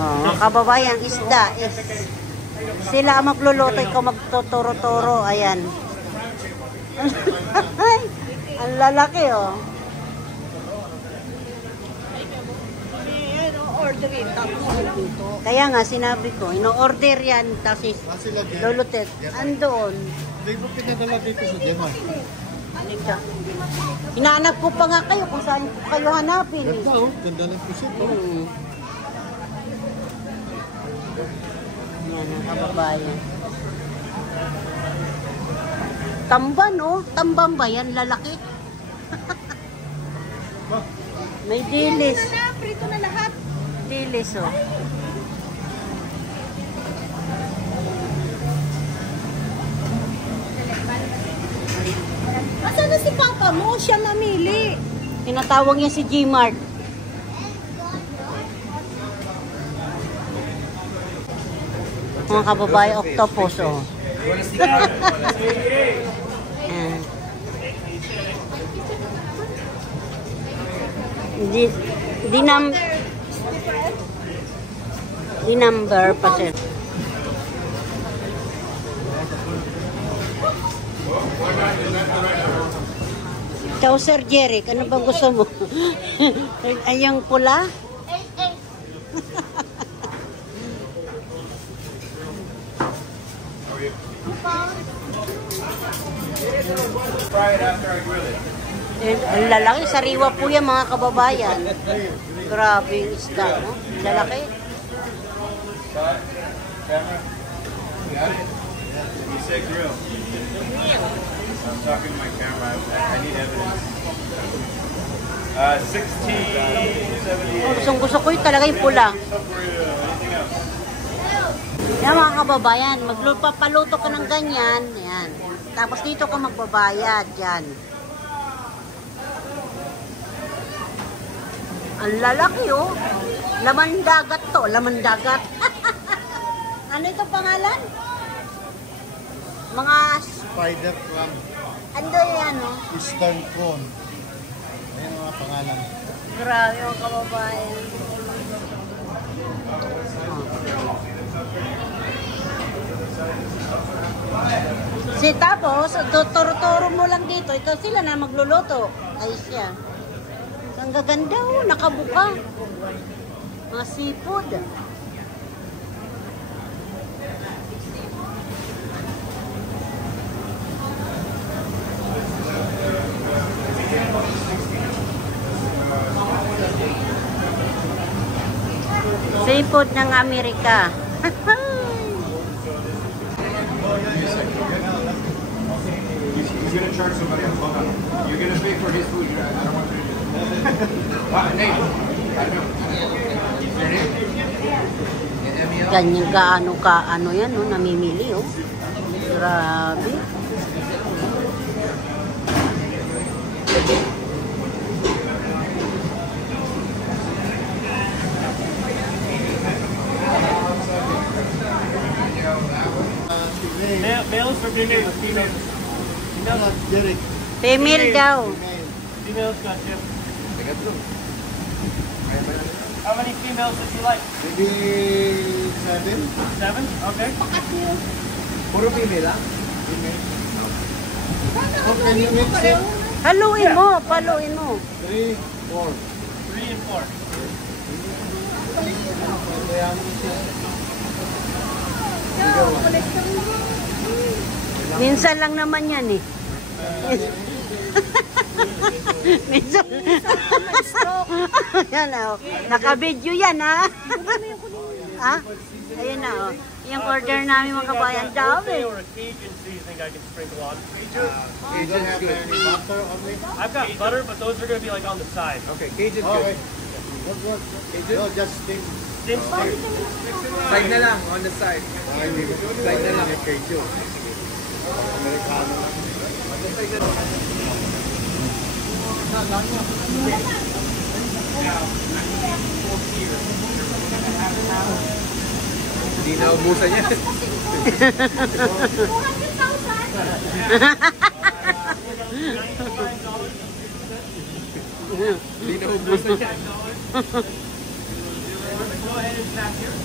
Oh, kababayan, isda. Sila ang magluluto, ikaw magtuturo-turo. Ayan. Ang lalaki, oh. Orderin, tapos luluto. Kaya nga, sinabi ko, ino-order yan, tapos lulutit. Andoon. Hindi mo pinadala dito sa Gemma. Hinahanap ko pa nga kayo kung saan kayo hanapin. Ganda, oh. Ganda ng pusit, oh. Yan ang kababayan. Tamban, oh. Tamban ba yan? Lalaki. May dilis. Prito na, prito na lahat. Dilis, oh. Asan na si Papa mo? Siya mamili. Tinatawag niya si G-Mart. Mga kababae, octopus, oh. Di number pa sir. Ciao Sir Jeric, ano bang gusto mo? Ay, yung pula? Ang lalaki, sariwa po yan mga kababayan. Grabe yung isda, no? Lalaki. I'm talking to my camera. I need evidence. 1678. Gusto ko yung talaga yung pula. Yan mga kababayan, magpapaluto ka ng ganyan. Yan. Tapos dito ka magbabayad. Yan. Ang lalaki, oh. Laman dagat to. Laman dagat. Ano ito pangalan? Mga... Spider clam. Ando yan, oh. Eastern prawn. Ayan mga pangalan. Grabe yung kababayan. Tapos, tuturo-turo mo lang dito. Ikaw sila na magluluto. Ay siya. Ang gaganda, oh. Nakabuka. Mga seafood. Seafood ng Amerika. He's gonna charge somebody on phone. You're gonna pay for his food. I don't want to do that. Name. I don't know. Your name? Ganyan kaano yan, no? Namimili, oh. Grabe. Males or females? Females. Jeric. Female daw. Females got you. How many females would you like? Maybe 7. 7? Okay. Puro female, ah? Female. Okay, you mix it. Haluin mo, paluin mo. 3, 4. 3 and 4. Minsan lang naman yan, eh. Minsan. Yan, oh. Naka-video yan, ha? Ha? Ayun na, oh. Yung order namin mga kabayan. Dami. Or a Cajun seasoning I can sprinkle on. Cajun have any butter only? I've got butter, but those are going to be like on the side. Okay, Cajun's Okay. good. What? No, just think. Side na lang, on the side. Side na lang. Cajun. Americano. Hindi na ubusan niya. 200,000. Hindi na ubusan niya. go ahead and pack here.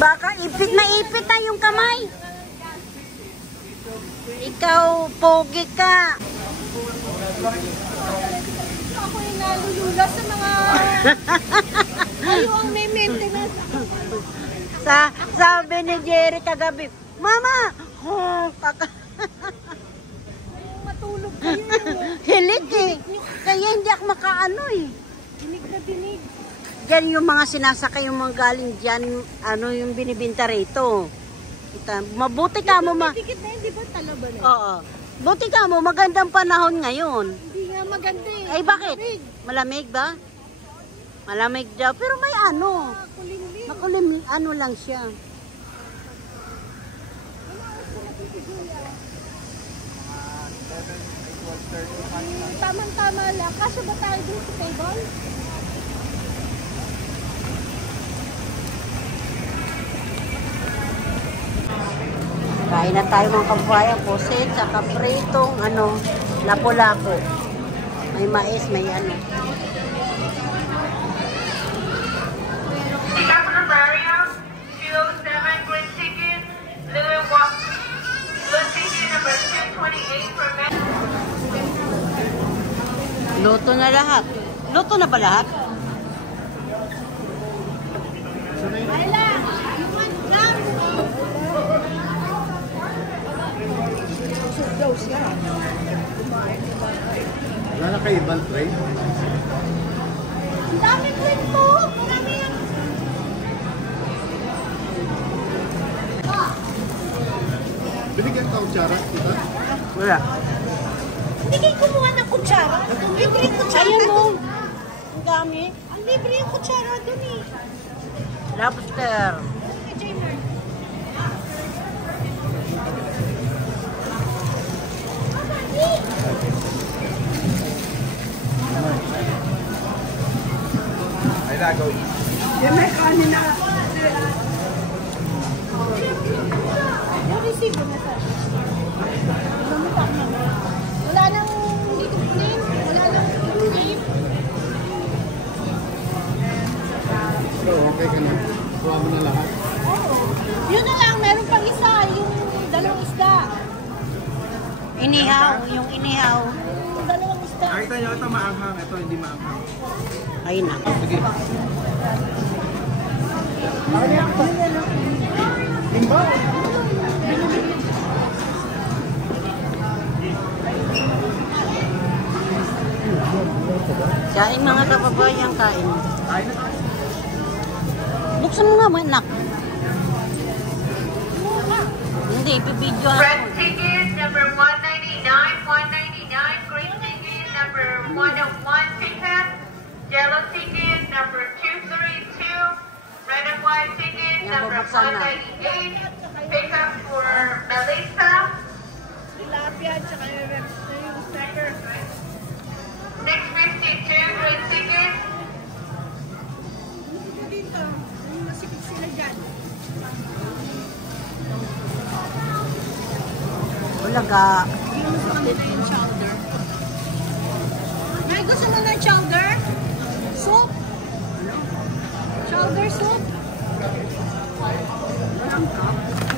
Baka ipit na yung kamay. Ikaw, pogi ka. Ako yung nalulula sa mga... Ayaw ang may maintenance. Sabi ni Jerry kagabi, Mama! Oh, Matulog kayo. hilig eh. Kaya hindi ako makaano eh. Dinig na dinig. Diyan yung mga sinasakay, yung mga galing dyan, ano yung binibinta rito. Mabuti ka mo Dikit na yun, di ba talaba na? Oo. Buti ka mo, magandang panahon ngayon. Hindi nga maganda eh. Ay bakit? Malamig. Malamig ba? Malamig daw. Pero may ano. Kulimlim. Makulim, ano lang siya. Tamang-tama lang. Kasya ba tayo dun sa table? Kain na tayo mga kabayan, pusit, saka pritong, lapu-lapu. May mais, may ano. Chicken from Bavaria, 207 green chicken, little chicken number 228 for men. Luto na lahat. Luto na ba lahat? Ayla! You want now? Daw siya. Wala na kayo ibang tray? Ang dami green po! Marami yan. Binigyan ka kutsara, kita? Wala. Hindi kayo kumuha ng kutsara. Libre yung kutsara. Ayun mo. dun. Ang dami. Ang libre yung kutsara dun eh. Lobster. Kay Jamer. Ay, go eat. Yung resibo na sa. Wala nang dito name. Wala nang name. Pero okay ka na. Kuha mo na lahat. Yun na lang, meron pang isa. Yung dalawang isda. Inihaw. Yung inihaw. Yung dalawang isda. Nakita nyo, ito maanghang, ito hindi maanghang. Ayun na. Sige. Kain mga kababayan, kain. Kain na tayo. Buksan mo nga mo, anak. Hindi, pipidyo Red ako. chicken number 199, green chicken number 101 pickup, yellow chicken number 232, red and white chicken Yan, number bubuksan na. 198, pickup for Melissa. Tilapia, tsaka yung snapper. 652 green chicken, Dito, yung masikip sila dyan. Ulaga. Yung chowder. May gusto mo ng chowder? Soup? Chowder soup?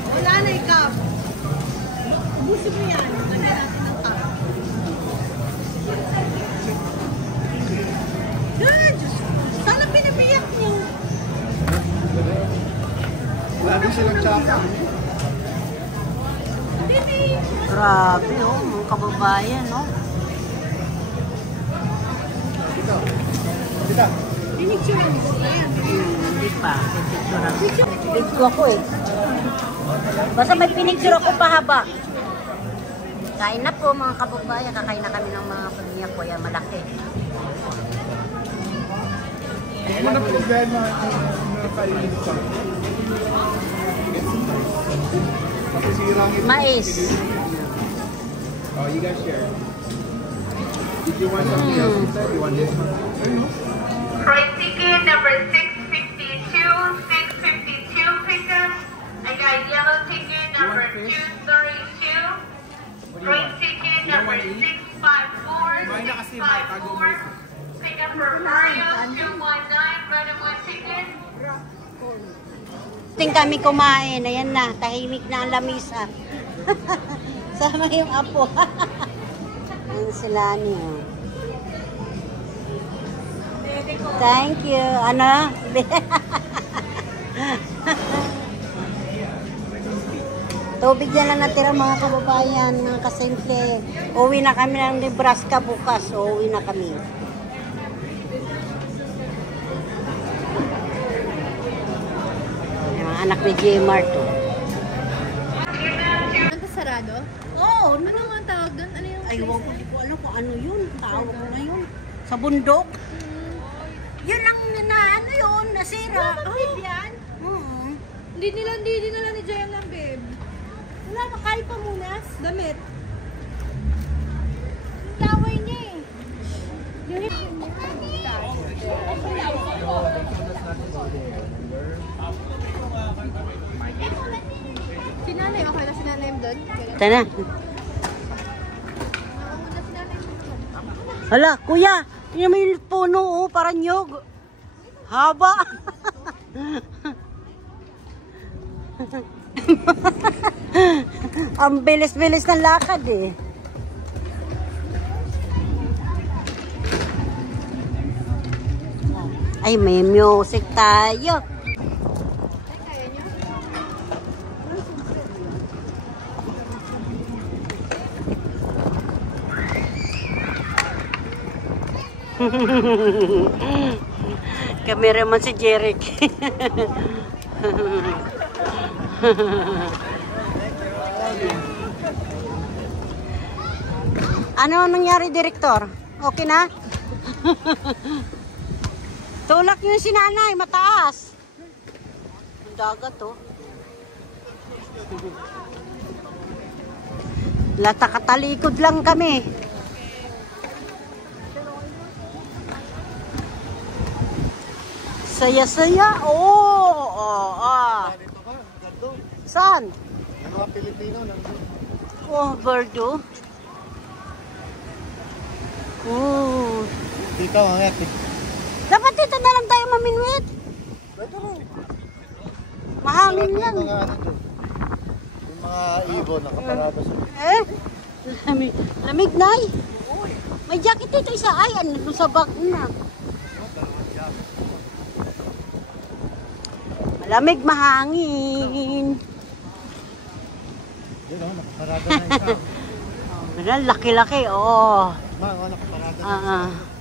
Wala na ikaw. Ubusin mo yan. Lagyan natin ng cup. Yan! Diyos ko. Sana pinabiyak niyo. Wala din silang tsaka. Baby! Grabe, oh, mga kababayan, no? Kita. Kita. Pinicturean mo ba yan? Hindi pa. Pinicture ako eh. Basta may pinicture ako pahaba. Kain na po mga kababayan. Kakain na kami ng mga pamilya ko. Yan, malaki. Ano na po dahil mga kainin pa? Kasi sirang ito. Mais. Oh, you guys share. Did you want something else instead? You want this one? fried chicken number 652 pickup. I got yellow chicken number 232, green Pick up for Mario 219, red and white ticket. Ting kami kumain. Ayan na, tahimik na ang lamisa. Sama yung apo. Ayan sila niyo. Thank you. Ano? Tubig na lang natira mga kababayan, mga kasimple. Uwi na kami ng Nebraska bukas. Uwi na kami. Yung mga anak ni J-Mart to. Ano sarado? Oo. Ano nga tawag doon? Ano yung Ay, wag ko, di ko alam kung ano yun. Tawag ko na yun. Sa bundok. Yun ang ano yun, nasira. yan? Hindi nila ni Jayam ng babe. Wala, makain pa muna. Damit. Yung laway niya eh. Yung si nanay, okay na si nanay doon? Tana. Hala, kuya. Tingnan mo yung puno, oh, parang nyog. Haba. Ang bilis-bilis ng lakad eh. Ay, may music tayo. Cameraman si Jeric. Ano nangyari, Direktor? Okay na? Tulak yung si nanay, mataas. Ang dagat, oh. Latakatalikod lang kami. Saya-saya. Saan? Yung mga Pilipino nandun. Oh, Bordeaux. Oh. Dito, mga ete. Dapat dito na lang tayo maminwit. Mahangin yan. Yung mga ano doon. Yung mga ibon nakaparada sa... Lamig na. May jacket dito isa. Ay, ano sa bag na. Malamig, mahangin. Yun o, nakaparada na isa. Laki-laki, oh. Nakaparada na isa.